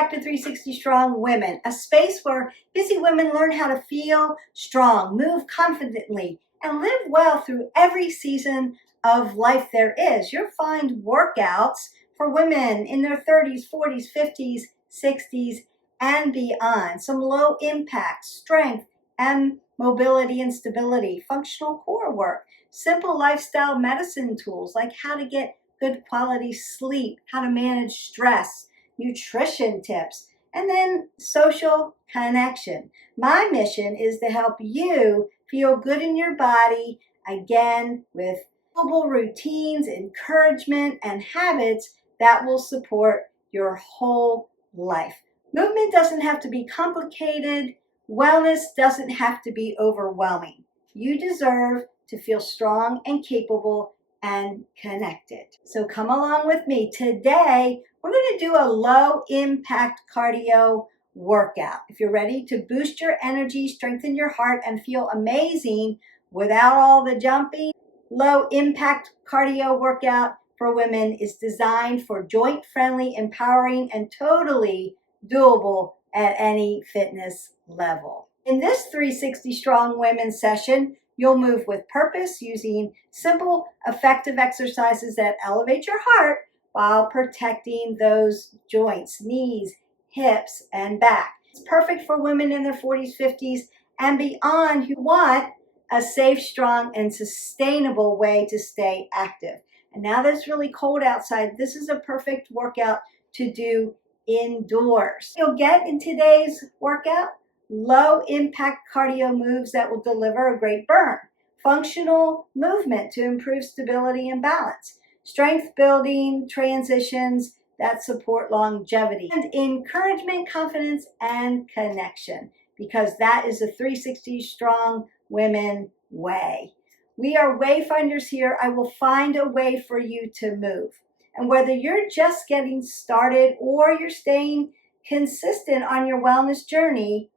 back to 360 Strong Women, a space where busy women learn how to feel strong, move confidently, and live well through every season of life there is. You'll find workouts for women in their 30s, 40s, 50s, 60s, and beyond. Some low impact, strength, and mobility and stability, functional core work, simple lifestyle medicine tools like how to get good quality sleep, how to manage stress, nutrition tips, and then social connection. My mission is to help you feel good in your body, again, with doable routines, encouragement, and habits that will support your whole life. Movement doesn't have to be complicated. Wellness doesn't have to be overwhelming. You deserve to feel strong and capable and connected. So come along with me. Today, we're going to do a low impact cardio workout. If you're ready to boost your energy, strengthen your heart, and feel amazing without all the jumping, low impact cardio workout for women is designed for joint friendly, empowering, and totally doable at any fitness level. In this 360 Strong Women session, you'll move with purpose using simple, effective exercises that elevate your heart while protecting those joints, knees, hips, and back. It's perfect for women in their 40s, 50s, and beyond who want a safe, strong, and sustainable way to stay active. And now that it's really cold outside, this is a perfect workout to do indoors. You'll get in today's workout low impact cardio moves that will deliver a great burn, functional movement to improve stability and balance, strength building transitions that support longevity, and encouragement, confidence, and connection, because that is the 360 Strong Women way. We are wayfinders here. I will find a way for you to move. And whether you're just getting started or you're staying consistent on your wellness journey,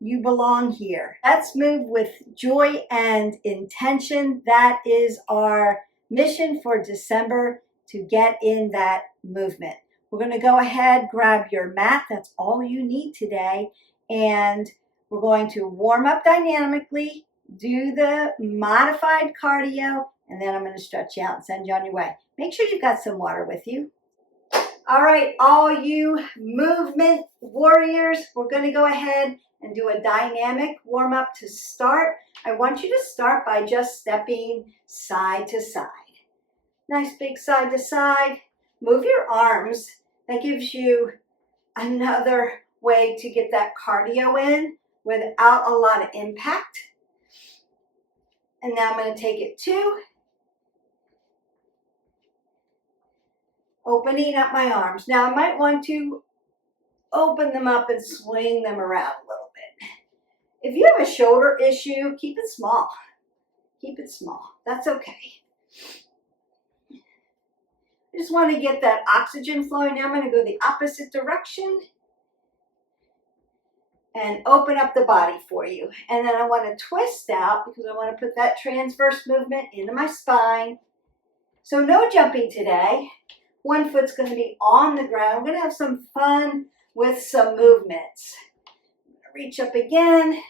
you belong here. Let's move with joy and intention. That is our mission for December, to get in that movement. We're going to go ahead, grab your mat. That's all you need today. And we're going to warm up dynamically, do the modified cardio, and then I'm going to stretch you out and send you on your way. Make sure you've got some water with you. All right, all you movement warriors, we're going to go ahead and do a dynamic warm-up to start. I want you to start by just stepping side to side. Nice big side to side. Move your arms. That gives you another way to get that cardio in without a lot of impact. And now I'm going to take it to opening up my arms. Now I might want to open them up and swing them around a little bit. If you have a shoulder issue, keep it small. Keep it small. That's okay. I just want to get that oxygen flowing. Now I'm going to go the opposite direction and open up the body for you. And then I want to twist out because I want to put that transverse movement into my spine. So no jumping today. One foot's going to be on the ground. I'm going to have some fun with some movements. Reach up again.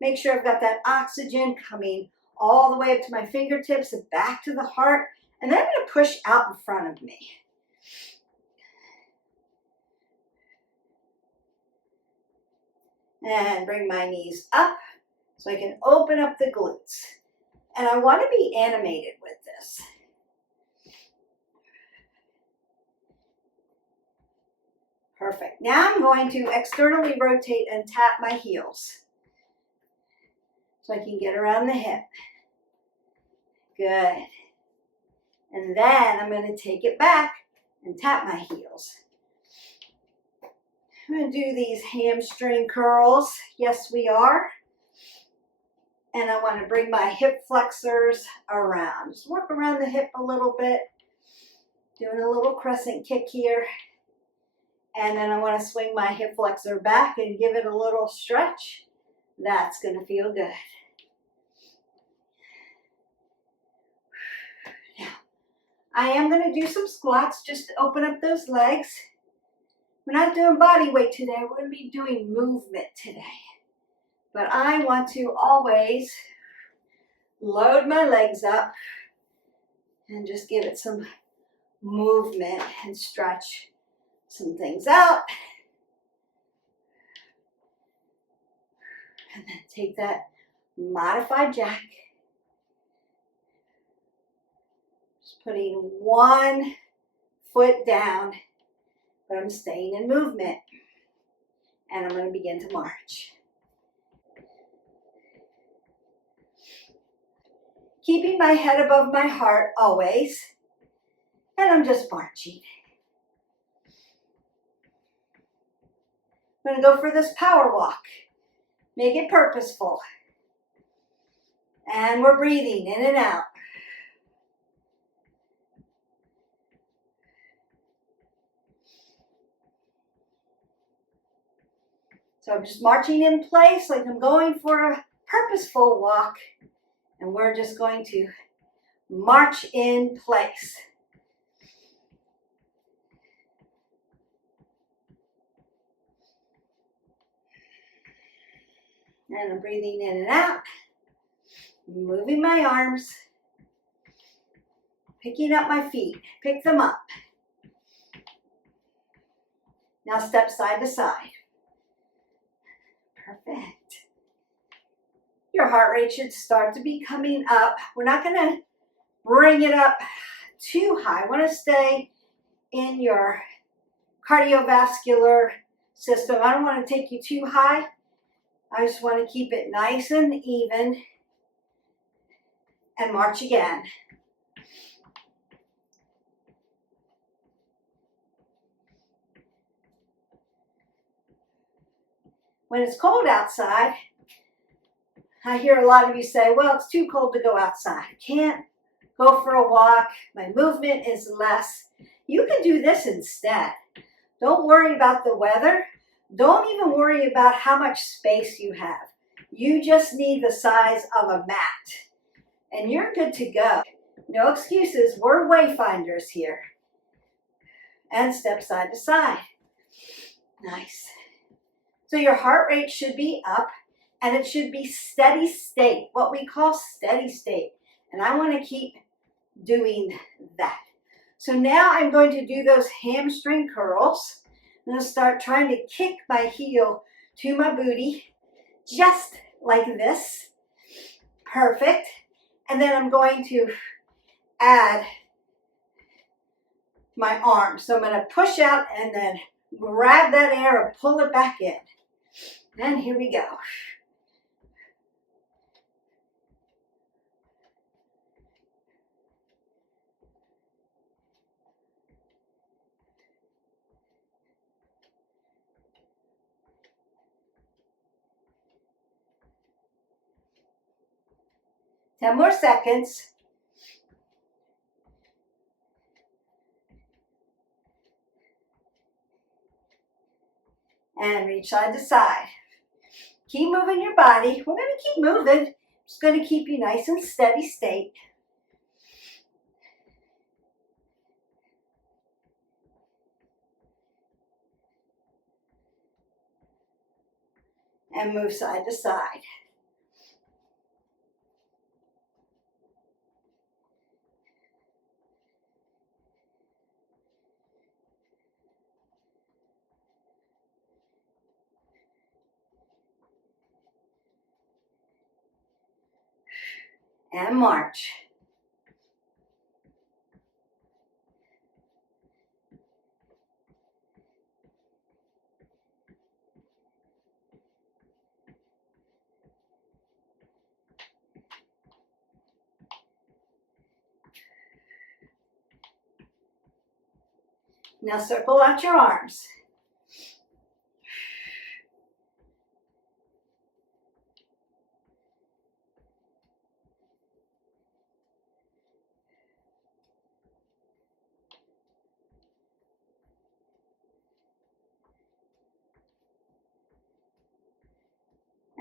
Make sure I've got that oxygen coming all the way up to my fingertips and back to the heart. And then I'm going to push out in front of me. And bring my knees up so I can open up the glutes. And I want to be animated with this. Perfect. Now I'm going to externally rotate and tap my heels so I can get around the hip. Good. And then I'm going to take it back and tap my heels. I'm going to do these hamstring curls. Yes, we are. And I want to bring my hip flexors around. Just work around the hip a little bit. Doing a little crescent kick here. And then I want to swing my hip flexor back and give it a little stretch. That's going to feel good. Now, I am going to do some squats just to open up those legs. We're not doing body weight today. We're going to be doing movement today. But I want to always load my legs up and just give it some movement and stretch some things out. And then take that modified jack. Just putting one foot down, but I'm staying in movement. And I'm going to begin to march. Keeping my head above my heart always. And I'm just marching. I'm going to go for this power walk. Make it purposeful. And we're breathing in and out. So I'm just marching in place like I'm going for a purposeful walk. And we're just going to march in place. And I'm breathing in and out. Moving my arms. Picking up my feet. Pick them up. Now step side to side. Perfect. Your heart rate should start to be coming up. We're not going to bring it up too high. I want to stay in your cardiovascular system. I don't want to take you too high. I just want to keep it nice and even. And march again. When it's cold outside, I hear a lot of you say, well, it's too cold to go outside. I can't go for a walk. My movement is less. You can do this instead. Don't worry about the weather. Don't even worry about how much space you have. You just need the size of a mat. And you're good to go. No excuses. We're wayfinders here. And step side to side. Nice. So your heart rate should be up. And it should be steady state, what we call steady state. And I want to keep doing that. So now I'm going to do those hamstring curls. I'm going to start trying to kick my heel to my booty, just like this. Perfect. And then I'm going to add my arms. So I'm going to push out and then grab that air and pull it back in. And here we go. Ten more seconds. And reach side to side. Keep moving your body. We're going to keep moving. Just going to keep you nice and steady state. And move side to side. And march. Now circle out your arms.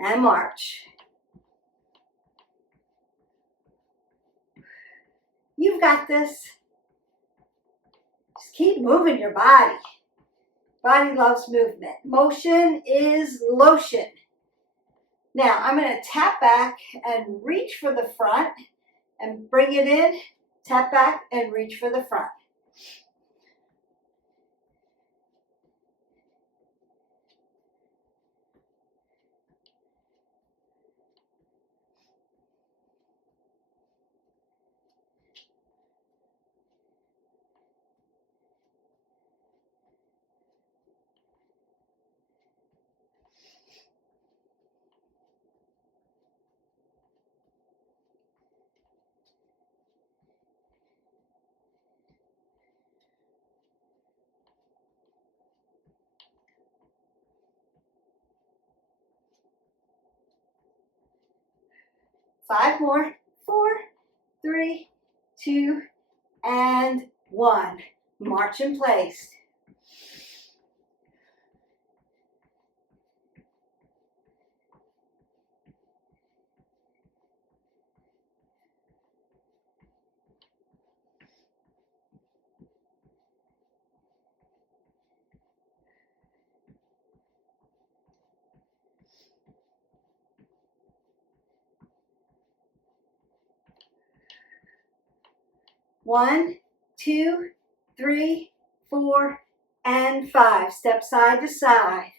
And march. You've got this. Just keep moving your body. Body loves movement. Motion is lotion. Now I'm going to tap back and reach for the front and bring it in. Tap back and reach for the front. Five more. 4, 3, 2, and 1. March in place. One, 2, 3, 4, and 5. Step side to side.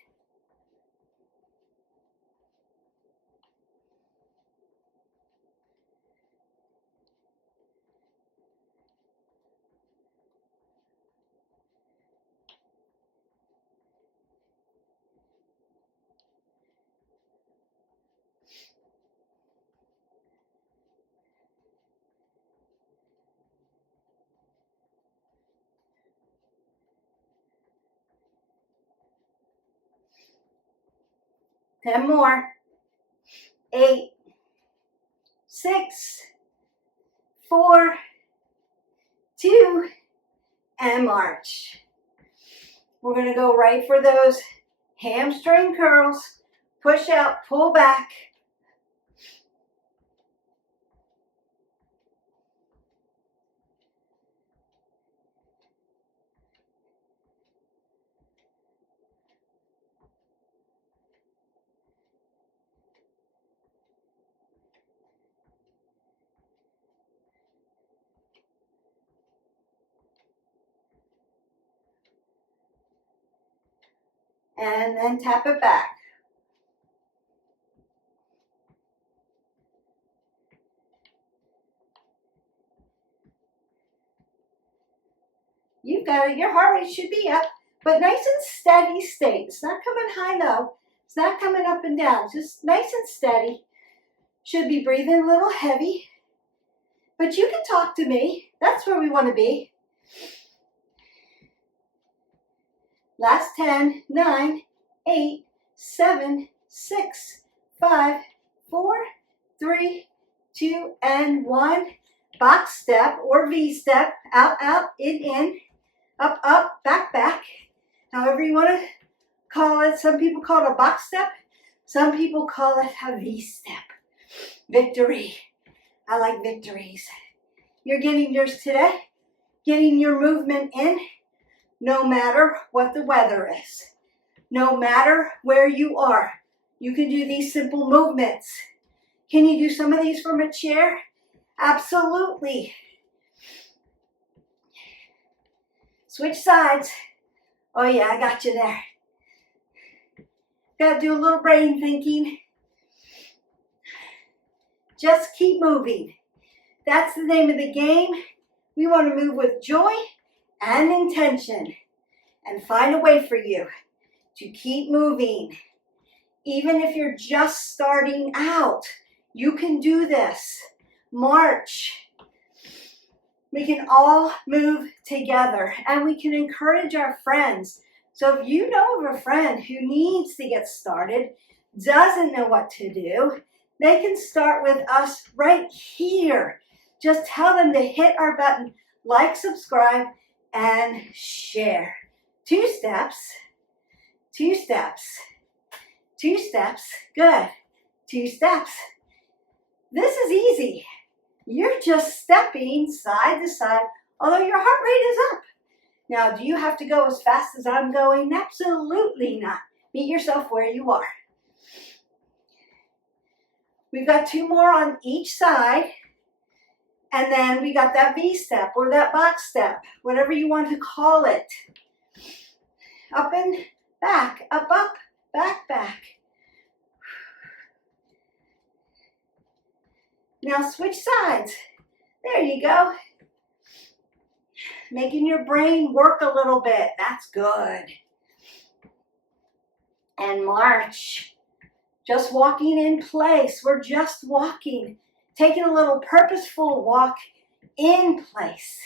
Ten more. 8, 6, 4, 2, and march. We're going to go right for those hamstring curls. Push out, pull back. And then tap it back. You've got it. Your heart rate should be up, but nice and steady state. It's not coming high, low. It's not coming up and down. Just nice and steady. Should be breathing a little heavy, but you can talk to me. That's where we want to be. Last 10, 9, 8, 7, 6, 5, 4, 3, 2, and 1. Box step or V step. Out, out, in, up, up, back, back. However you want to call it. Some people call it a box step. Some people call it a V step. Victory. I like victories. You're getting yours today. Getting your movement in. No matter what the weather is. No matter where you are. You can do these simple movements. Can you do some of these from a chair? Absolutely. Switch sides. Oh yeah, I got you there. Got to do a little brain thinking. Just keep moving. That's the name of the game. We want to move with joy and intention and find a way for you to keep moving. Even if you're just starting out, you can do this. March. We can all move together and we can encourage our friends. So if you know of a friend who needs to get started, doesn't know what to do, they can start with us right here. Just tell them to hit our button, like, subscribe, and share. 2 steps, 2 steps, 2 steps. Good. 2 steps. This is easy. You're just stepping side to side, although your heart rate is up. Now, do you have to go as fast as I'm going? Absolutely not. Meet yourself where you are. We've got 2 more on each side. And then we got that V step or that box step, whatever you want to call it. Up and back, up, back, back. Now switch sides. There you go. Making your brain work a little bit. That's good. And march. Just walking in place. We're just walking. Taking a little purposeful walk in place.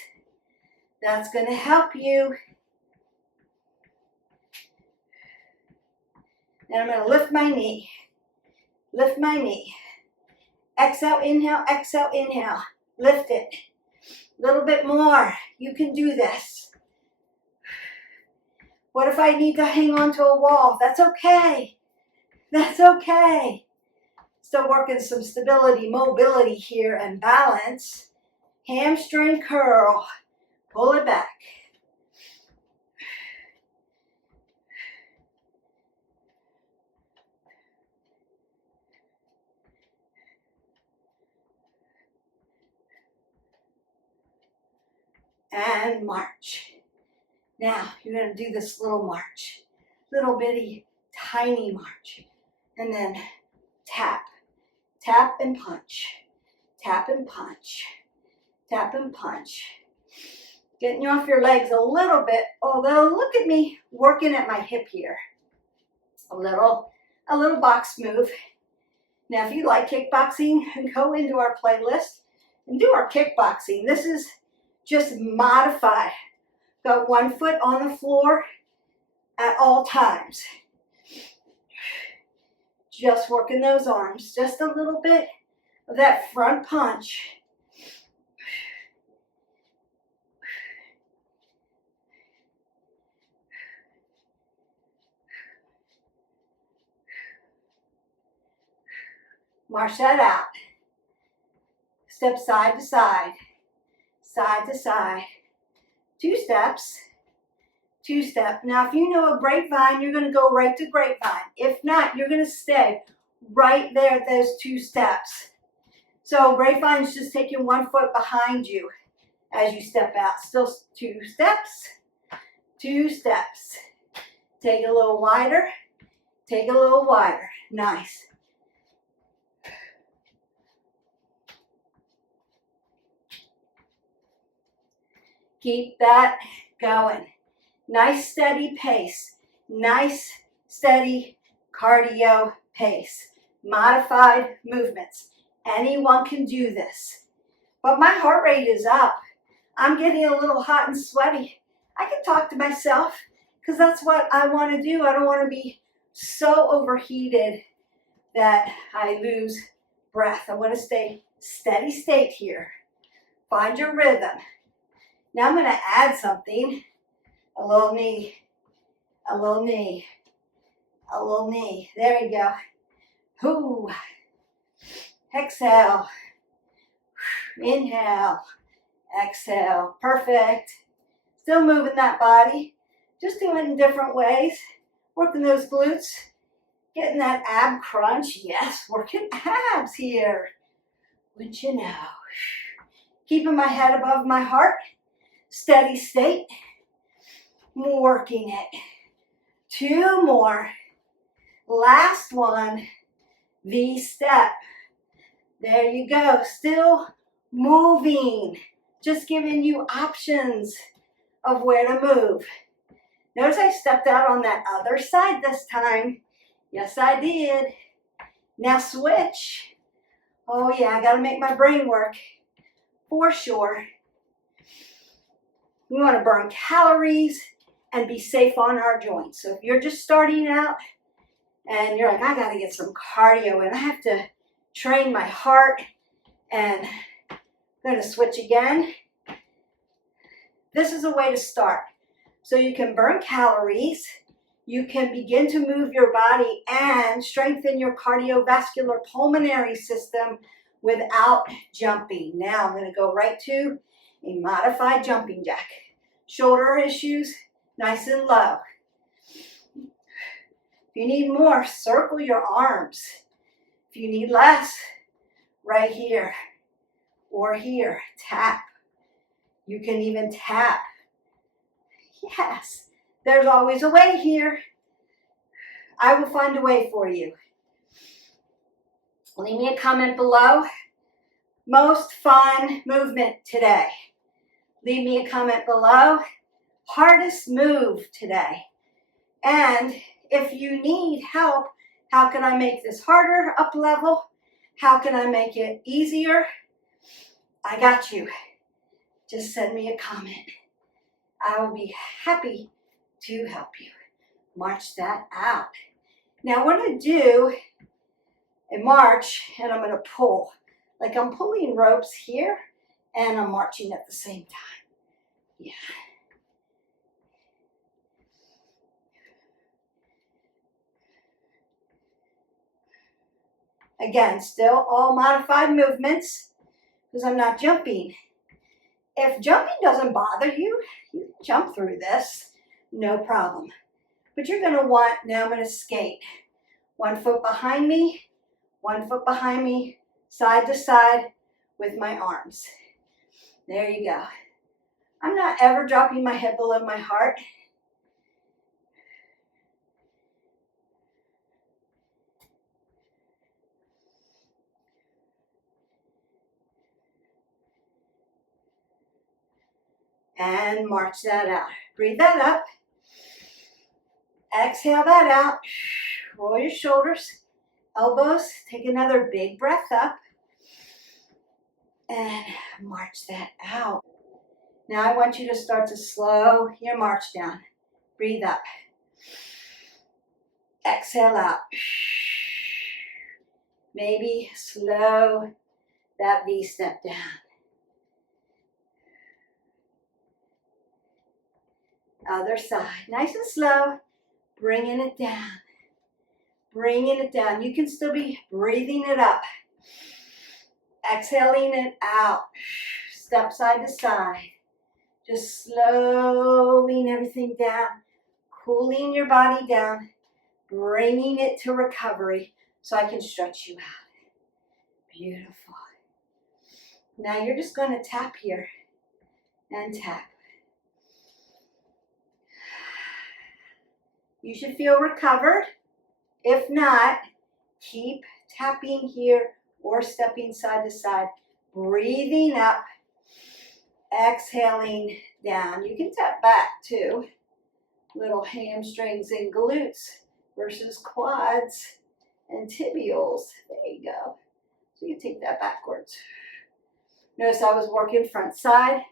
That's going to help you. Then I'm going to lift my knee. Lift my knee. Exhale, inhale, exhale, inhale. Lift it. A little bit more. You can do this. What if I need to hang on to a wall? That's okay. That's okay. Still working some stability, mobility here, and balance. Hamstring curl. Pull it back. And march. Now, you're going to do this little march. Little bitty, tiny march. And then tap. Tap and punch. Tap and punch. Tap and punch. Getting you off your legs a little bit, although look at me working at my hip here. A little box move. Now, if you like kickboxing, go into our playlist and do our kickboxing. This is just modified. Got 1 foot on the floor at all times. Just working those arms. Just a little bit of that front punch. March that out. Step side to side. Side to side. 2 steps. 2 step. Now, if you know a grapevine, you're going to go right to grapevine. If not, you're going to stay right there at those 2 steps. So grapevine's just taking 1 foot behind you as you step out. Still 2 steps. 2 steps. Take a little wider. Take a little wider. Nice. Keep that going. Nice steady pace. Nice steady cardio pace. Modified movements. Anyone can do this. But my heart rate is up. I'm getting a little hot and sweaty. I can talk to myself because that's what I want to do. I don't want to be so overheated that I lose breath. I want to stay steady state here. Find your rhythm. Now I'm going to add something. A little knee, a little knee, a little knee. There you go. Whoo. Exhale. Inhale. Exhale. Perfect. Still moving that body. Just doing it in different ways. Working those glutes. Getting that ab crunch. Yes, working abs here. Wouldn't you know? Keeping my head above my heart. Steady state. Working it. 2 more. Last one. V-step. There you go. Still moving. Just giving you options of where to move. Notice I stepped out on that other side this time. Yes, I did. Now switch. Oh yeah, I gotta make my brain work. For sure. We want to burn calories and be safe on our joints. So if you're just starting out and you're like, I got to get some cardio and I have to train my heart and I'm going to switch again. This is a way to start. So you can burn calories, you can begin to move your body and strengthen your cardiovascular pulmonary system without jumping. Now I'm going to go right to a modified jumping jack. Shoulder issues, nice and low. If you need more, circle your arms. If you need less, right here or here, tap. You can even tap. Yes, there's always a way here. I will find a way for you. Leave me a comment below. Most fun movement today. Leave me a comment below. Hardest move today. And if you need help, how can I make this harder, up level? How can I make it easier? I got you. Just send me a comment. I will be happy to help you. March that out. Now what I'm going to do, a march, and I'm going to pull. Like I'm pulling ropes here, and I'm marching at the same time. Yeah. Again, still all modified movements, because I'm not jumping. If jumping doesn't bother you, you can jump through this, no problem. But you're going to want, now I'm going to skate. 1 foot behind me, 1 foot behind me, side to side with my arms. There you go. I'm not ever dropping my head below my heart. And march that out. Breathe that up. Exhale that out. Roll your shoulders, elbows. Take another big breath up. And march that out. Now I want you to start to slow your march down. Breathe up. Exhale out. Maybe slow that V step down. Other side. Nice and slow. Bringing it down. Bringing it down. You can still be breathing it up. Exhaling it out. Step side to side. Just slowing everything down. Cooling your body down. Bringing it to recovery so I can stretch you out. Beautiful. Now you're just going to tap here and tap. You should feel recovered. If not, keep tapping here or stepping side to side. Breathing up, exhaling down. You can tap back too. Little hamstrings and glutes versus quads and tibials. There you go. So you take that backwards. Notice I was working front side,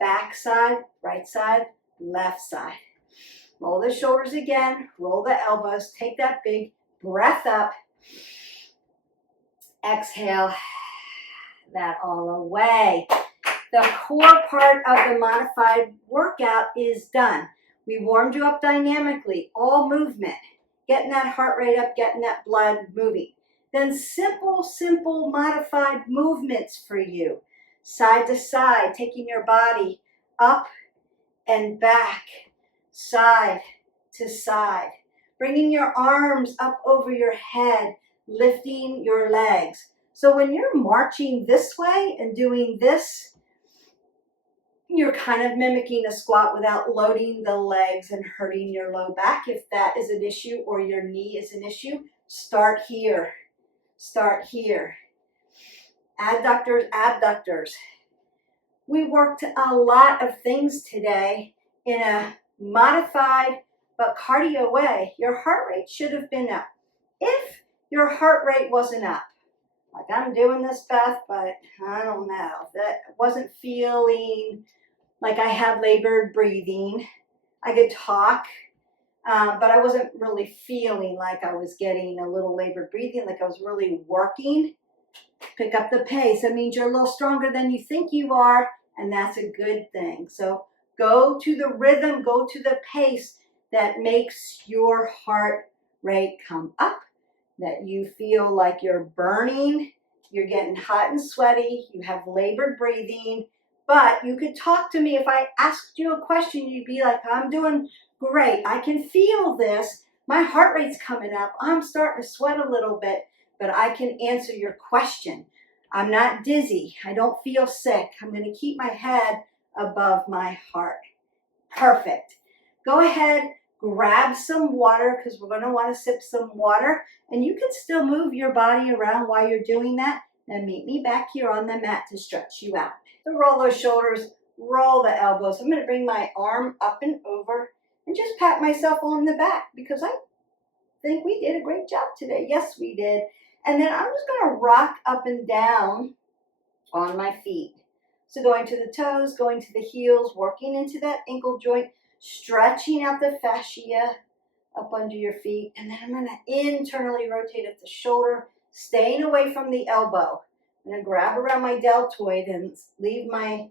back side, right side, left side. Roll the shoulders again, roll the elbows, take that big breath up. Exhale that all away. The core part of the modified workout is done. We warmed you up dynamically, all movement, getting that heart rate up, getting that blood moving. Then simple modified movements for you. Side to side, taking your body up and back, side to side. Bringing your arms up over your head, lifting your legs. So when you're marching this way and doing this, you're kind of mimicking a squat without loading the legs and hurting your low back. If that is an issue or your knee is an issue, start here. Start here. Adductors, abductors. We worked a lot of things today in a modified but cardio way. Your heart rate should have been up. If your heart rate wasn't up, like I'm doing this, Beth, but I don't know, that wasn't feeling like I had labored breathing. I could talk, but I wasn't really feeling like I was getting a little labored breathing, like I was really working. Pick up the pace. That means you're a little stronger than you think you are, and that's a good thing. So go to the rhythm, go to the pace that makes your heart rate come up, that you feel like you're burning, you're getting hot and sweaty, you have labored breathing, But you could talk to me. If I asked you a question, you'd be like, I'm doing great. I can feel this. My heart rate's coming up. I'm starting to sweat a little bit, but I can answer your question. I'm not dizzy. I don't feel sick. I'm going to keep my head above my heart. Perfect. Go ahead, grab some water because we're going to want to sip some water. And you can still move your body around while you're doing that. And meet me back here on the mat to stretch you out. So roll those shoulders, roll the elbows. I'm going to bring my arm up and over and just pat myself on the back because I think we did a great job today. Yes, we did. And then I'm just going to rock up and down on my feet. So going to the toes, going to the heels, working into that ankle joint, stretching out the fascia up under your feet. And then I'm going to internally rotate at the shoulder, staying away from the elbow. I'm going to grab around my deltoid and leave my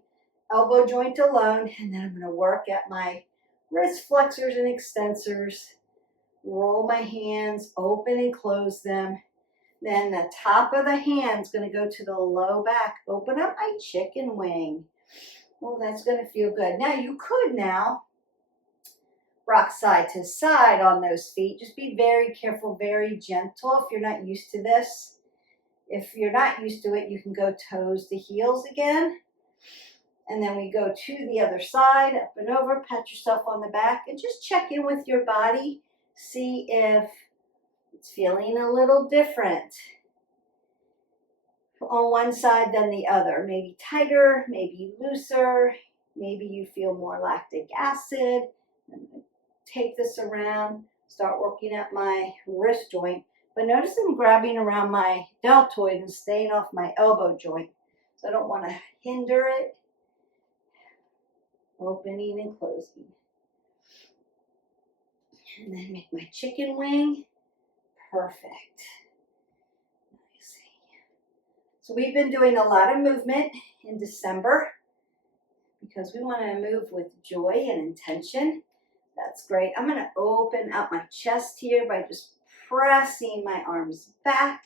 elbow joint alone. And then I'm going to work at my wrist flexors and extensors. Roll my hands, open and close them. Then the top of the hand's going to go to the low back. Open up my chicken wing. Oh, that's going to feel good. Now you could rock side to side on those feet. Just be very careful, very gentle if you're not used to this. If you're not used to it, you can go toes to heels again. And then we go to the other side, up and over, pat yourself on the back, and just check in with your body. See if it's feeling a little different on one side than the other. Maybe tighter, maybe looser, maybe you feel more lactic acid. I'm going to take this around, start working at my wrist joint. But notice I'm grabbing around my deltoid and staying off my elbow joint. So I don't want to hinder it. Opening and closing. And then make my chicken wing. Perfect. Nice. So we've been doing a lot of movement in December because we want to move with joy and intention. That's great. I'm going to open up my chest here by just pressing my arms back.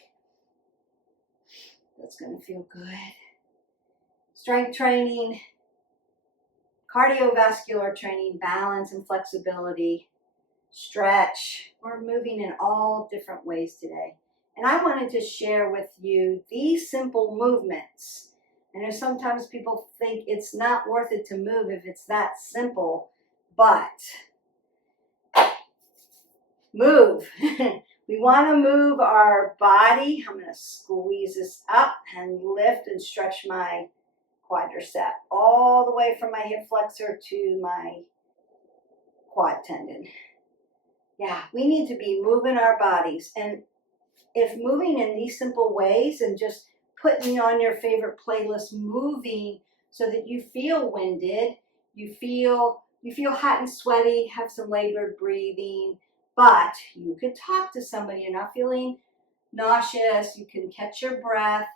That's going to feel good. Strength training, cardiovascular training, balance and flexibility, stretch. We're moving in all different ways today. And I wanted to share with you these simple movements. I know sometimes people think it's not worth it to move if it's that simple, but move. We want to move our body. I'm going to squeeze this up and lift and stretch my quadricep all the way from my hip flexor to my quad tendon. Yeah, we need to be moving our bodies. And if moving in these simple ways and just putting on your favorite playlist, moving so that you feel winded, you feel hot and sweaty, have some labored breathing, but you could talk to somebody. You're not feeling nauseous. You can catch your breath.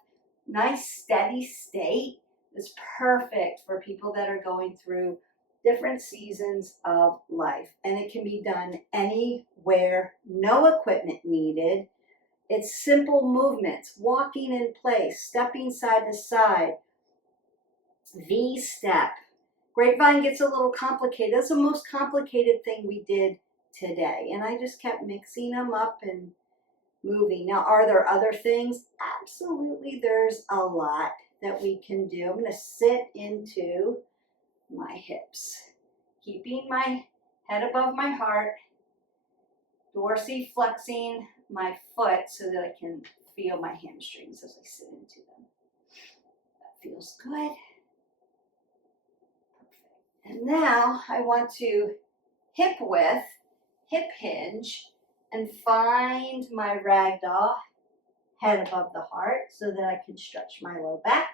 Nice steady state is perfect for people that are going through different seasons of life. And it can be done anywhere, no equipment needed. It's simple movements, walking in place, stepping side to side, V-step. Grapevine gets a little complicated. That's the most complicated thing we did today. And I just kept mixing them up and moving. Now, are there other things? Absolutely, there's a lot that we can do. I'm going to sit into my hips, keeping my head above my heart, dorsiflexing my foot so that I can feel my hamstrings as I sit into them. That feels good. And now I want to hip width, hip hinge, and find my ragdoll, head above the heart, so that I can stretch my low back.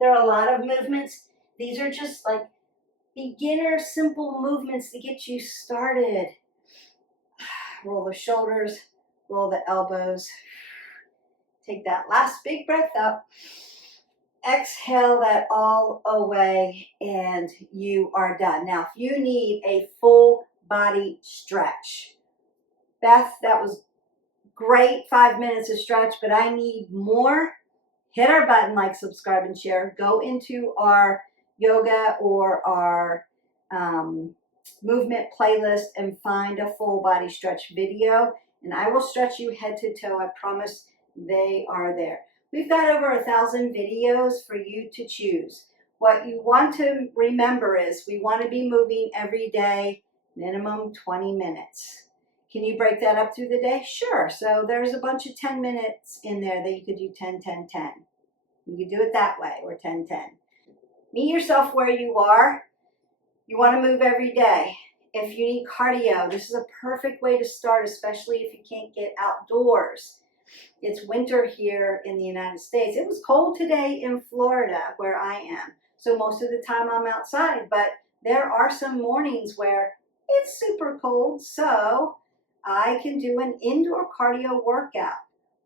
There are a lot of movements. These are just like beginner, simple movements to get you started. Roll the shoulders, roll the elbows. Take that last big breath up. Exhale that all away, and you are done. Now, if you need a full body stretch, Beth, that was Great 5 minutes of stretch, but I need more. Hit our button, like, subscribe, and share. Go into our yoga or our movement playlist and find a full body stretch video, and I will stretch you head to toe. I promise they are there. We've got over 1,000 videos for you to choose. What you want to remember is we want to be moving every day, minimum 20 minutes. Can you break that up through the day? Sure. So there's a bunch of 10 minutes in there that you could do 10, 10, 10. You could do it that way, or 10, 10. Meet yourself where you are. You want to move every day. If you need cardio, this is a perfect way to start, especially if you can't get outdoors. It's winter here in the United States. It was cold today in Florida, where I am. So most of the time I'm outside, but there are some mornings where it's super cold, so I can do an indoor cardio workout,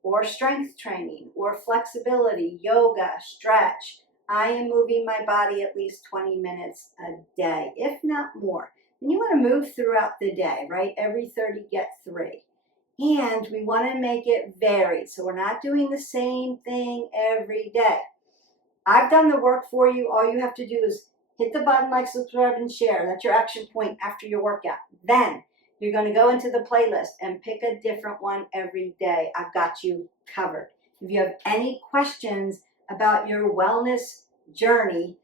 or strength training, or flexibility, yoga, stretch. I am moving my body at least 20 minutes a day, if not more. And you want to move throughout the day, right? Every 30, get 3. And we want to make it varied, so we're not doing the same thing every day. I've done the work for you. All you have to do is hit the button, like, subscribe, and share. That's your action point after your workout. Then you're going to go into the playlist and pick a different one every day. I've got you covered. If you have any questions about your wellness journey,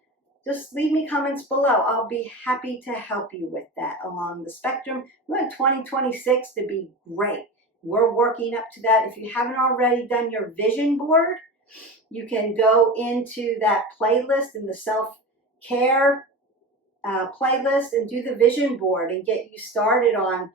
just leave me comments below. I'll be happy to help you with that along the spectrum. We want 2026 to be great. We're working up to that. If you haven't already done your vision board, you can go into that playlist in the self-care playlist and do the vision board and get you started on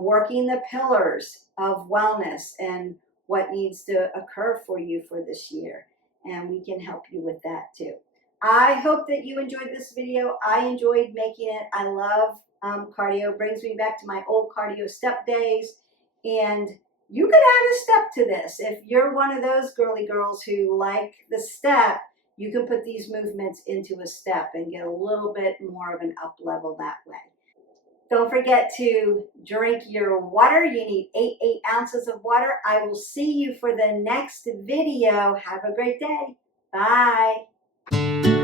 working the pillars of wellness and what needs to occur for you for this year. And we can help you with that too. I hope that you enjoyed this video. I enjoyed making it. I love cardio. It brings me back to my old cardio step days. And you could add a step to this. If you're one of those girly girls who like the step, you can put these movements into a step and get a little bit more of an up level that way. Don't forget to drink your water. You need 8 ounces of water. I will see you for the next video. Have a great day. Bye.